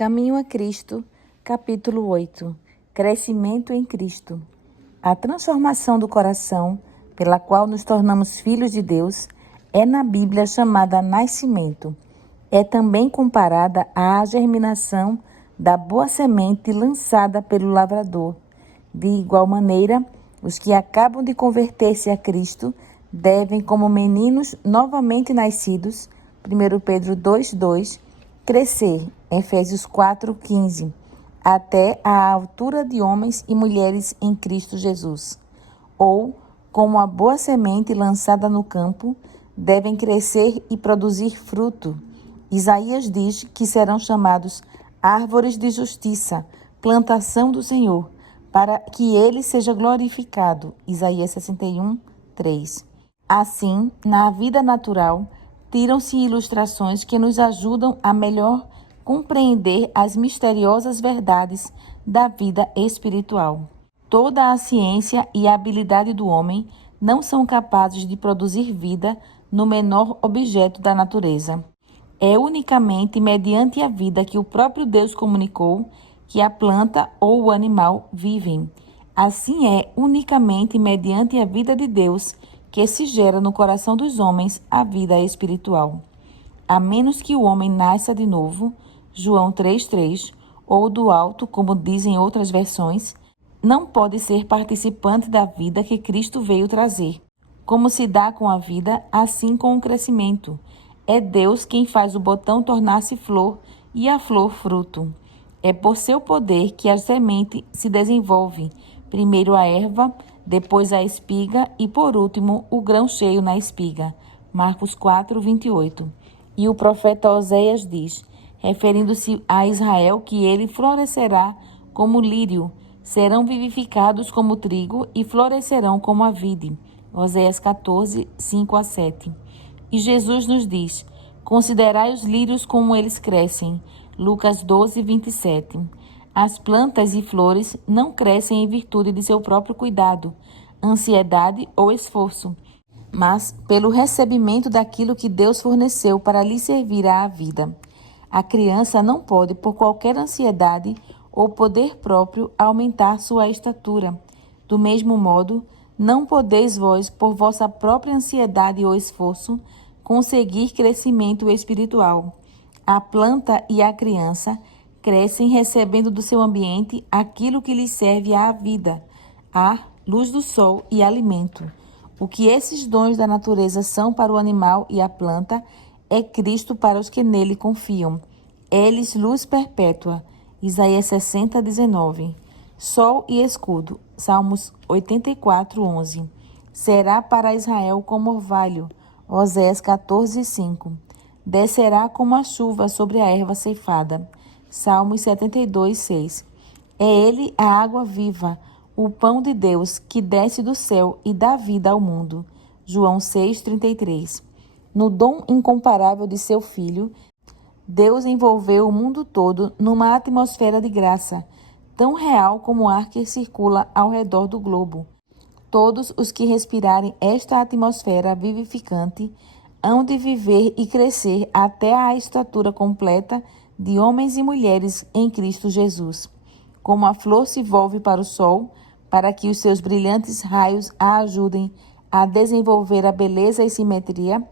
Caminho a Cristo, capítulo 8. Crescimento em Cristo. A transformação do coração, pela qual nos tornamos filhos de Deus, é na Bíblia chamada nascimento. É também comparada à germinação da boa semente lançada pelo lavrador. De igual maneira, os que acabam de converter-se a Cristo devem, como meninos novamente nascidos, 1 Pedro 2:2, crescer, Efésios 4:15, até a altura de homens e mulheres em Cristo Jesus. Ou, como a boa semente lançada no campo, devem crescer e produzir fruto. Isaías diz que serão chamados árvores de justiça, plantação do Senhor, para que ele seja glorificado. Isaías 61:3. Assim, na vida natural, tiram-se ilustrações que nos ajudam a melhor compreender as misteriosas verdades da vida espiritual. Toda a ciência e a habilidade do homem não são capazes de produzir vida no menor objeto da natureza. É unicamente mediante a vida que o próprio Deus comunicou que a planta ou o animal vivem. Assim é unicamente mediante a vida de Deus que se gera no coração dos homens a vida espiritual. A menos que o homem nasça de novo, João 3:3, ou do alto, como dizem outras versões, não pode ser participante da vida que Cristo veio trazer. Como se dá com a vida, assim com o crescimento. É Deus quem faz o botão tornar-se flor e a flor fruto. É por seu poder que a semente se desenvolve, primeiro a erva, depois a espiga e, por último, o grão cheio na espiga. Marcos 4:28. E o profeta Oséias diz, referindo-se a Israel, que ele florescerá como lírio, serão vivificados como trigo e florescerão como a vide. Oséias 14:5-7. E Jesus nos diz, considerai os lírios como eles crescem. Lucas 12:27. As plantas e flores não crescem em virtude de seu próprio cuidado, ansiedade ou esforço, mas pelo recebimento daquilo que Deus forneceu para lhe servir à vida. A criança não pode, por qualquer ansiedade ou poder próprio, aumentar sua estatura. Do mesmo modo, não podeis vós, por vossa própria ansiedade ou esforço, conseguir crescimento espiritual. A planta e a criança crescem recebendo do seu ambiente aquilo que lhes serve à vida, ar, luz do sol e alimento. O que esses dons da natureza são para o animal e a planta, é Cristo para os que nele confiam. É-lhes luz perpétua. Isaías 60:19. Sol e escudo. Salmos 84:11. Será para Israel como orvalho. Oséias 14:5. Descerá como a chuva sobre a erva ceifada. Salmos 72:6. É ele a água viva, o pão de Deus que desce do céu e dá vida ao mundo. João 6:33. No dom incomparável de seu Filho, Deus envolveu o mundo todo numa atmosfera de graça, tão real como o ar que circula ao redor do globo. Todos os que respirarem esta atmosfera vivificante hão de viver e crescer até a estatura completa de homens e mulheres em Cristo Jesus. Como a flor se volve para o sol, para que os seus brilhantes raios a ajudem a desenvolver a beleza e simetria,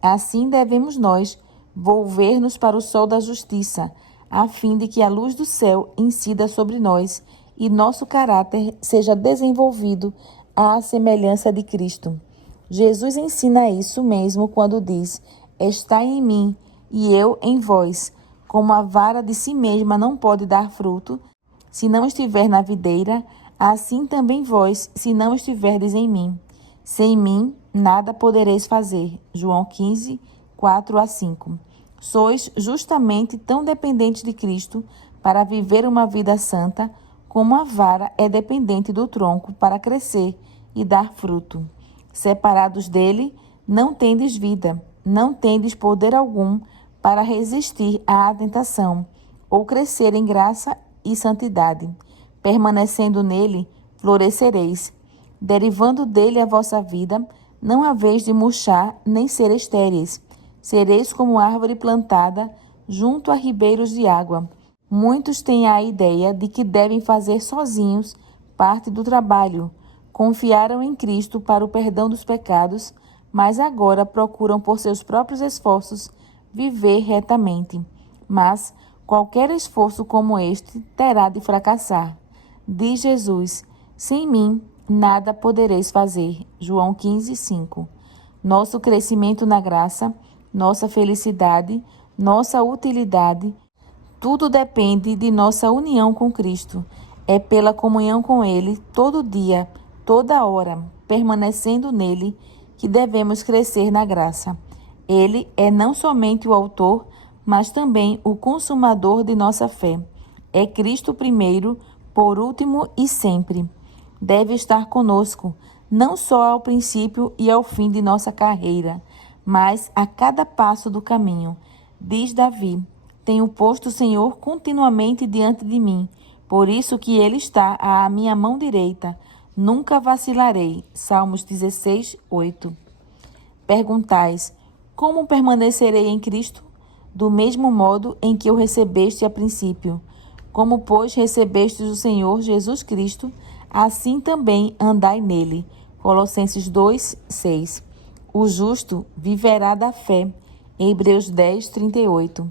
assim devemos nós volver-nos para o sol da justiça, a fim de que a luz do céu incida sobre nós e nosso caráter seja desenvolvido à semelhança de Cristo. Jesus ensina isso mesmo quando diz, estai em mim e eu em vós. Como a vara de si mesma não pode dar fruto, se não estiver na videira, assim também vós, se não estiverdes em mim. Sem mim, nada podereis fazer. João 15:4-5. Sois justamente tão dependentes de Cristo para viver uma vida santa, como a vara é dependente do tronco para crescer e dar fruto. Separados dele, não tendes vida, não tendes poder algum para resistir à tentação, ou crescer em graça e santidade. Permanecendo nele, florescereis. Derivando dele a vossa vida, não haveis de murchar nem ser estéreis. Sereis como árvore plantada junto a ribeiros de água, Muitos têm a ideia de que devem fazer sozinhos parte do trabalho. Confiaram em Cristo para o perdão dos pecados, mas agora procuram por seus próprios esforços viver retamente. Mas qualquer esforço como este terá de fracassar. Diz Jesus: sem mim nada podereis fazer. João 15:5. Nosso crescimento na graça, nossa felicidade, nossa utilidade, tudo depende de nossa união com Cristo. É pela comunhão com Ele, todo dia, toda hora, permanecendo nele, que devemos crescer na graça. Ele é não somente o autor, mas também o consumador de nossa fé. É Cristo primeiro, por último e sempre. Deve estar conosco, não só ao princípio e ao fim de nossa carreira, mas a cada passo do caminho. Diz Davi: tenho posto o Senhor continuamente diante de mim, por isso que Ele está à minha mão direita. Nunca vacilarei. Salmos 16:8. Perguntais: como permanecerei em Cristo? Do mesmo modo em que o recebeste a princípio. Como, pois, recebestes o Senhor Jesus Cristo, assim também andai nele. Colossenses 2:6. O justo viverá da fé. Hebreus 10:38.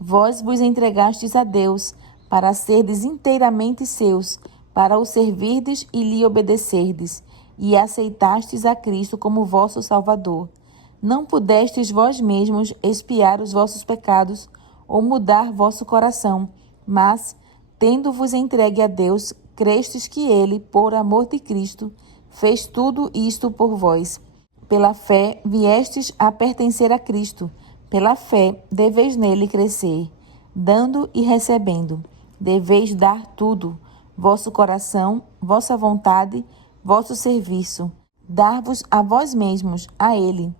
Vós vos entregastes a Deus, para serdes inteiramente seus, para o servirdes e lhe obedecerdes, e aceitastes a Cristo como vosso Salvador. Não pudestes vós mesmos expiar os vossos pecados ou mudar vosso coração, mas, tendo-vos entregue a Deus, crestes que Ele, por amor de Cristo, fez tudo isto por vós. Pela fé viestes a pertencer a Cristo. Pela fé deveis nele crescer, dando e recebendo. Deveis dar tudo, vosso coração, vossa vontade, vosso serviço. Dar-vos a vós mesmos, a ele,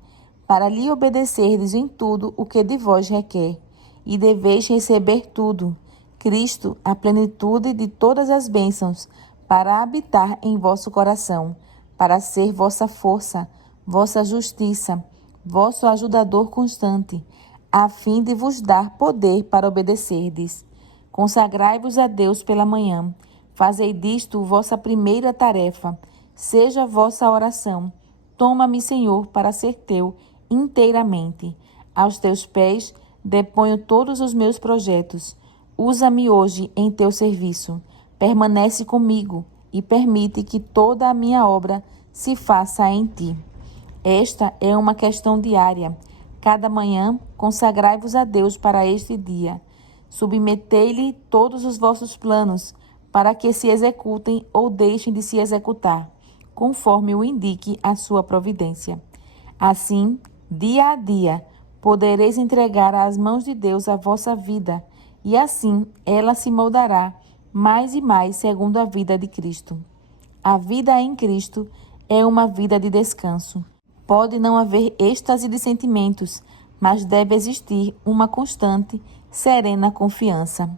para lhe obedecerdes em tudo o que de vós requer. E deveis receber tudo, Cristo, a plenitude de todas as bênçãos, para habitar em vosso coração, para ser vossa força, vossa justiça, vosso ajudador constante, a fim de vos dar poder para obedecerdes. Consagrai-vos a Deus pela manhã. Fazei disto vossa primeira tarefa. Seja vossa oração. Toma-me, Senhor, para ser teu inteiramente. Aos teus pés deponho todos os meus projetos. Usa-me hoje em teu serviço. Permanece comigo e permite que toda a minha obra se faça em ti. Esta é uma questão diária. Cada manhã, consagrai-vos a Deus para este dia. Submetei-lhe todos os vossos planos, para que se executem ou deixem de se executar, conforme o indique a sua providência. Assim, dia a dia, podereis entregar às mãos de Deus a vossa vida, e assim ela se moldará mais e mais segundo a vida de Cristo. A vida em Cristo é uma vida de descanso. Pode não haver êxtase de sentimentos, mas deve existir uma constante, serena confiança.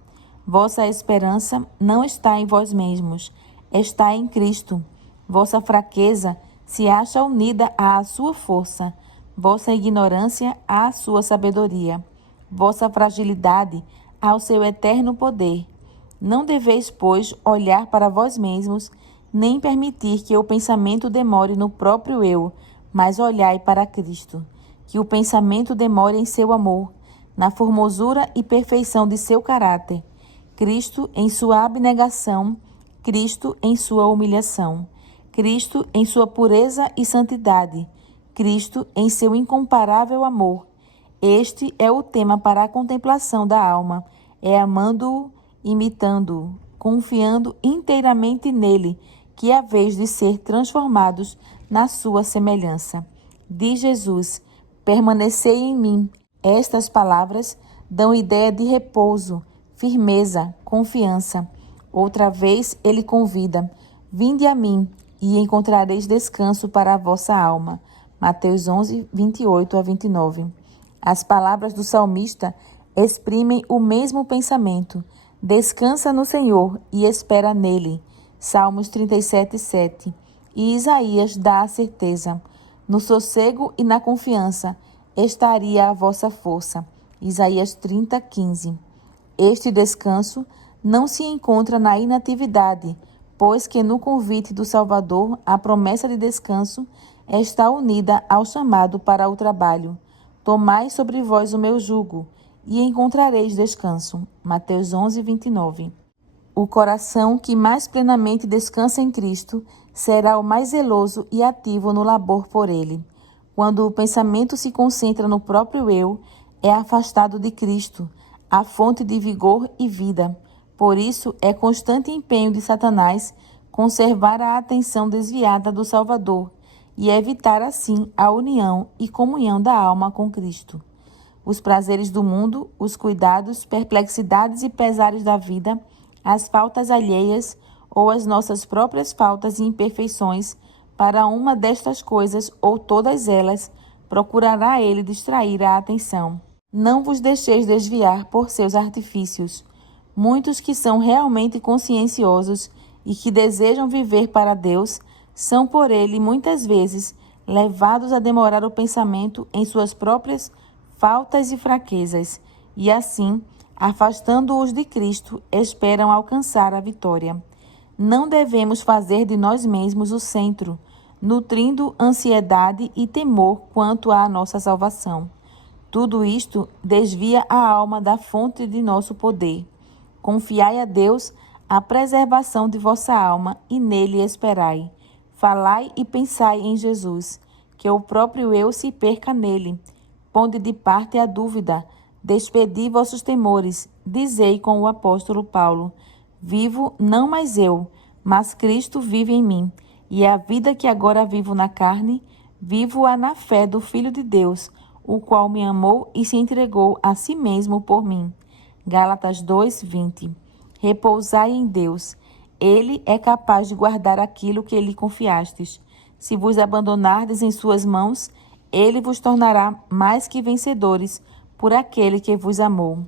Vossa esperança não está em vós mesmos, está em Cristo. Vossa fraqueza se acha unida à sua força, vossa ignorância à sua sabedoria, vossa fragilidade ao seu eterno poder. Não deveis, pois, olhar para vós mesmos, nem permitir que o pensamento demore no próprio eu, mas olhai para Cristo, que o pensamento demore em seu amor, na formosura e perfeição de seu caráter. Cristo em sua abnegação, Cristo em sua humilhação, Cristo em sua pureza e santidade, Cristo em seu incomparável amor. Este é o tema para a contemplação da alma, é amando-o, imitando-o, confiando inteiramente nele, que é a vez de ser transformados na sua semelhança. Diz Jesus: permanecei em mim. Estas palavras dão ideia de repouso, firmeza, confiança. Outra vez ele convida: vinde a mim e encontrareis descanso para a vossa alma. Mateus 11, 28-29. As palavras do salmista exprimem o mesmo pensamento. Descansa no Senhor e espera nele. Salmos 37:7. E Isaías dá a certeza: no sossego e na confiança estaria a vossa força. Isaías 30:15. Este descanso não se encontra na inatividade, pois que no convite do Salvador a promessa de descanso está unida ao chamado para o trabalho. Tomai sobre vós o meu jugo, e encontrareis descanso. Mateus 11, 29. O coração que mais plenamente descansa em Cristo será o mais zeloso e ativo no labor por ele. Quando o pensamento se concentra no próprio eu, é afastado de Cristo, a fonte de vigor e vida. Por isso, é constante empenho de Satanás conservar a atenção desviada do Salvador e evitar, assim, a união e comunhão da alma com Cristo. Os prazeres do mundo, os cuidados, perplexidades e pesares da vida, as faltas alheias ou as nossas próprias faltas e imperfeições, para uma destas coisas ou todas elas, procurará ele distrair a atenção. Não vos deixeis desviar por seus artifícios. Muitos que são realmente conscienciosos e que desejam viver para Deus, são por ele muitas vezes levados a demorar o pensamento em suas próprias faltas e fraquezas, e assim, afastando-os de Cristo, esperam alcançar a vitória. Não devemos fazer de nós mesmos o centro, nutrindo ansiedade e temor quanto à nossa salvação. Tudo isto desvia a alma da fonte de nosso poder. Confiai a Deus a preservação de vossa alma e nele esperai. Falai e pensai em Jesus, que o próprio eu se perca nele. Ponde de parte a dúvida, despedi vossos temores, dizei com o apóstolo Paulo: vivo não mais eu, mas Cristo vive em mim, e a vida que agora vivo na carne, vivo-a na fé do Filho de Deus, o qual me amou e se entregou a si mesmo por mim. Gálatas 2:20. Repousai em Deus. Ele é capaz de guardar aquilo que lhe confiastes. Se vos abandonardes em suas mãos, ele vos tornará mais que vencedores por aquele que vos amou.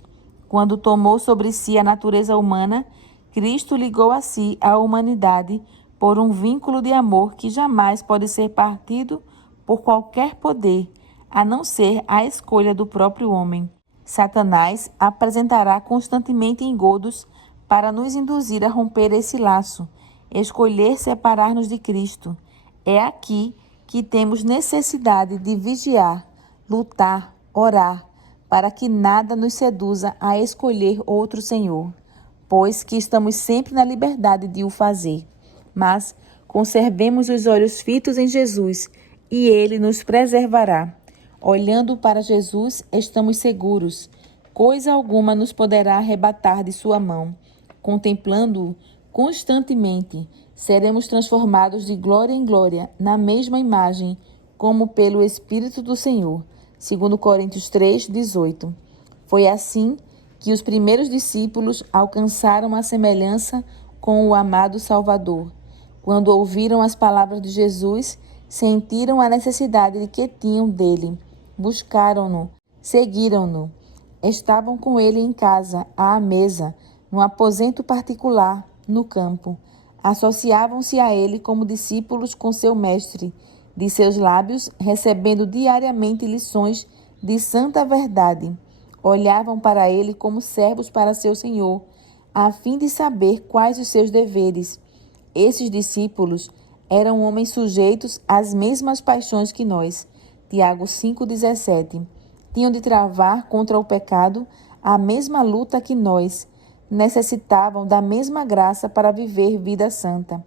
Quando tomou sobre si a natureza humana, Cristo ligou a si a humanidade por um vínculo de amor que jamais pode ser partido por qualquer poder, a não ser a escolha do próprio homem. Satanás apresentará constantemente engodos para nos induzir a romper esse laço, escolher separar-nos de Cristo. É aqui que temos necessidade de vigiar, lutar, orar, para que nada nos seduza a escolher outro Senhor, pois que estamos sempre na liberdade de o fazer. Mas conservemos os olhos fitos em Jesus, e Ele nos preservará. Olhando para Jesus, estamos seguros. Coisa alguma nos poderá arrebatar de sua mão. Contemplando-o constantemente, seremos transformados de glória em glória, na mesma imagem, como pelo Espírito do Senhor. 2 Coríntios 3:18. Foi assim que os primeiros discípulos alcançaram a semelhança com o amado Salvador. Quando ouviram as palavras de Jesus, sentiram a necessidade que tinham dele. Buscaram-no, seguiram-no. Estavam com ele em casa, à mesa, no aposento particular, no campo. Associavam-se a ele como discípulos com seu mestre, de seus lábios, recebendo diariamente lições de santa verdade. Olhavam para ele como servos para seu Senhor, a fim de saber quais os seus deveres. Esses discípulos eram homens sujeitos às mesmas paixões que nós. Tiago 5,17. Tinham de travar contra o pecado a mesma luta que nós. Necessitavam da mesma graça para viver vida santa.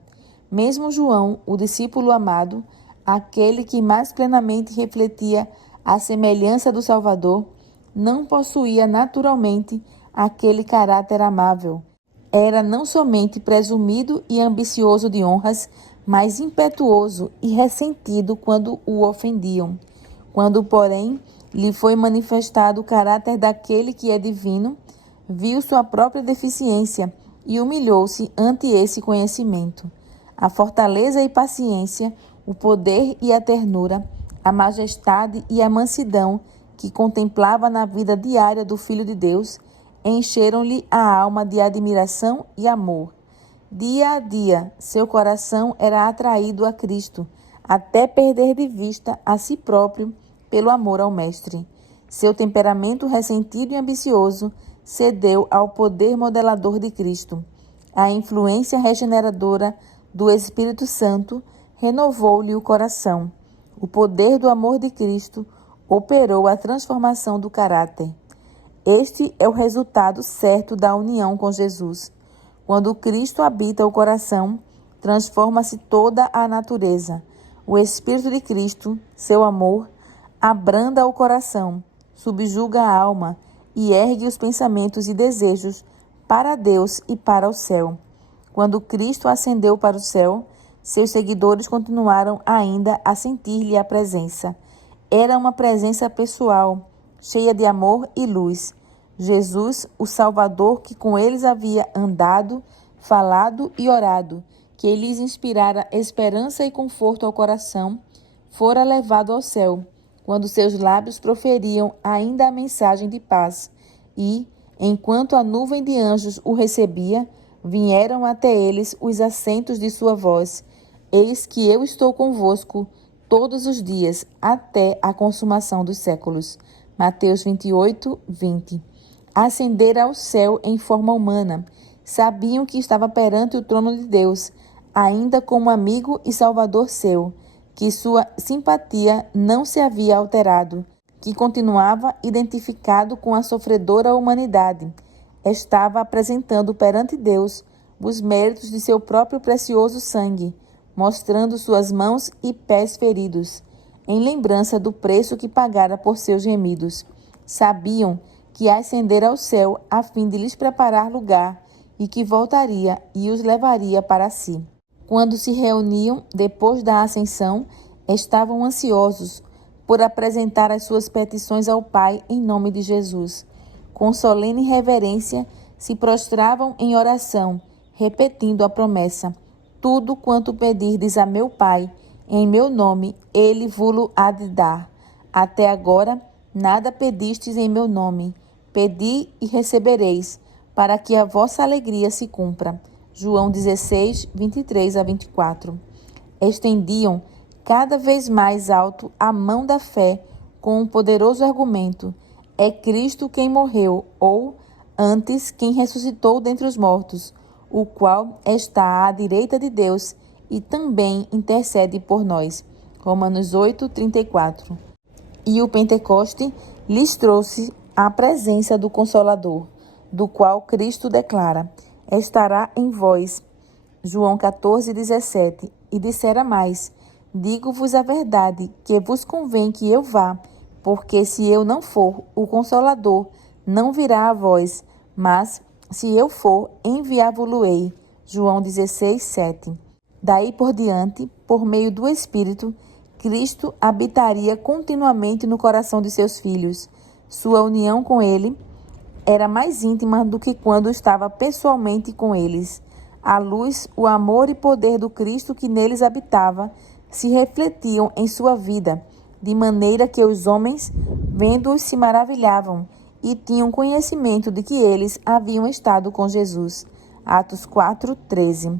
Mesmo João, o discípulo amado, aquele que mais plenamente refletia a semelhança do Salvador, não possuía naturalmente aquele caráter amável. Era não somente presumido e ambicioso de honras, mas impetuoso e ressentido quando o ofendiam. Quando, porém, lhe foi manifestado o caráter daquele que é divino, viu sua própria deficiência e humilhou-se ante esse conhecimento. A fortaleza e paciência, o poder e a ternura, a majestade e a mansidão que contemplava na vida diária do Filho de Deus, encheram-lhe a alma de admiração e amor. Dia a dia, seu coração era atraído a Cristo, até perder de vista a si próprio pelo amor ao Mestre. Seu temperamento ressentido e ambicioso cedeu ao poder modelador de Cristo. A influência regeneradora do Espírito Santo renovou-lhe o coração. O poder do amor de Cristo operou a transformação do caráter. Este é o resultado certo da união com Jesus. Quando Cristo habita o coração, transforma-se toda a natureza. O Espírito de Cristo, seu amor, abranda o coração, subjuga a alma e ergue os pensamentos e desejos para Deus e para o céu. Quando Cristo ascendeu para o céu, seus seguidores continuaram ainda a sentir-lhe a presença. Era uma presença pessoal, cheia de amor e luz. Jesus, o Salvador, que com eles havia andado, falado e orado, que lhes inspirara esperança e conforto ao coração, fora levado ao céu, quando seus lábios proferiam ainda a mensagem de paz, e, enquanto a nuvem de anjos o recebia, vieram até eles os acentos de sua voz: Eis que eu estou convosco todos os dias, até a consumação dos séculos. Mateus 28, 20. Ascendera ao céu em forma humana. Sabiam que estava perante o trono de Deus, ainda como amigo e salvador seu, que sua simpatia não se havia alterado, que continuava identificado com a sofredora humanidade. Estava apresentando perante Deus os méritos de seu próprio precioso sangue, mostrando suas mãos e pés feridos, em lembrança do preço que pagara por seus remidos. Sabiam que ascendera ao céu a fim de lhes preparar lugar e que voltaria e os levaria para si. Quando se reuniam depois da ascensão, estavam ansiosos por apresentar as suas petições ao Pai em nome de Jesus. Com solene reverência, se prostravam em oração, repetindo a promessa: tudo quanto pedirdes a meu Pai, em meu nome, ele vo-lo há de dar. Até agora, nada pedistes em meu nome. Pedi e recebereis, para que a vossa alegria se cumpra. João 16, 23 a 24. Estendiam cada vez mais alto a mão da fé com um poderoso argumento: é Cristo quem morreu, ou, antes, quem ressuscitou dentre os mortos, o qual está à direita de Deus e também intercede por nós. Romanos 8, 34. E o Pentecoste lhes trouxe a presença do Consolador, do qual Cristo declara: estará em vós. João 14, 17. E dissera mais: digo-vos a verdade, que vos convém que eu vá, porque se eu não for, o Consolador não virá a vós, mas, se eu for, enviá-vo-lo-ei. João 16, 7. Daí por diante, por meio do Espírito, Cristo habitaria continuamente no coração de seus filhos. Sua união com ele era mais íntima do que quando estava pessoalmente com eles. A luz, o amor e poder do Cristo que neles habitava se refletiam em sua vida, de maneira que os homens, vendo-os, se maravilhavam e tinham conhecimento de que eles haviam estado com Jesus. Atos 4, 13.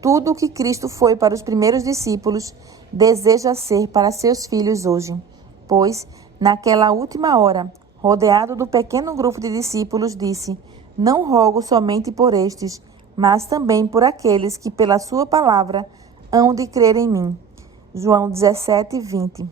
Tudo o que Cristo foi para os primeiros discípulos, deseja ser para seus filhos hoje. Pois, naquela última hora, rodeado do pequeno grupo de discípulos, disse: não rogo somente por estes, mas também por aqueles que pela sua palavra hão de crer em mim. João 17, 20.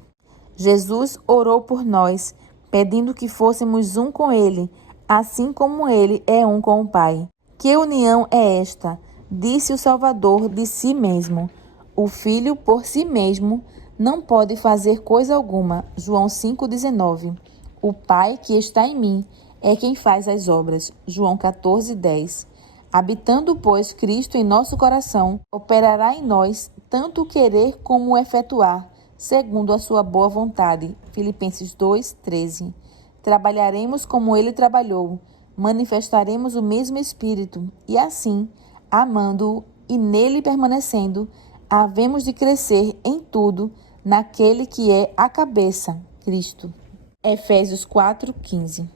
Jesus orou por nós, pedindo que fôssemos um com ele, assim como ele é um com o Pai. Que união é esta? Disse o Salvador de si mesmo. O Filho, por si mesmo, não pode fazer coisa alguma. João 5,19. O Pai que está em mim é quem faz as obras. João 14,10. Habitando, pois, Cristo em nosso coração, operará em nós tanto o querer como o efetuar, segundo a sua boa vontade. Filipenses 2,13. Trabalharemos como ele trabalhou, manifestaremos o mesmo Espírito, e assim, amando-o e nele permanecendo, havemos de crescer em tudo naquele que é a cabeça, Cristo. Efésios 4,15.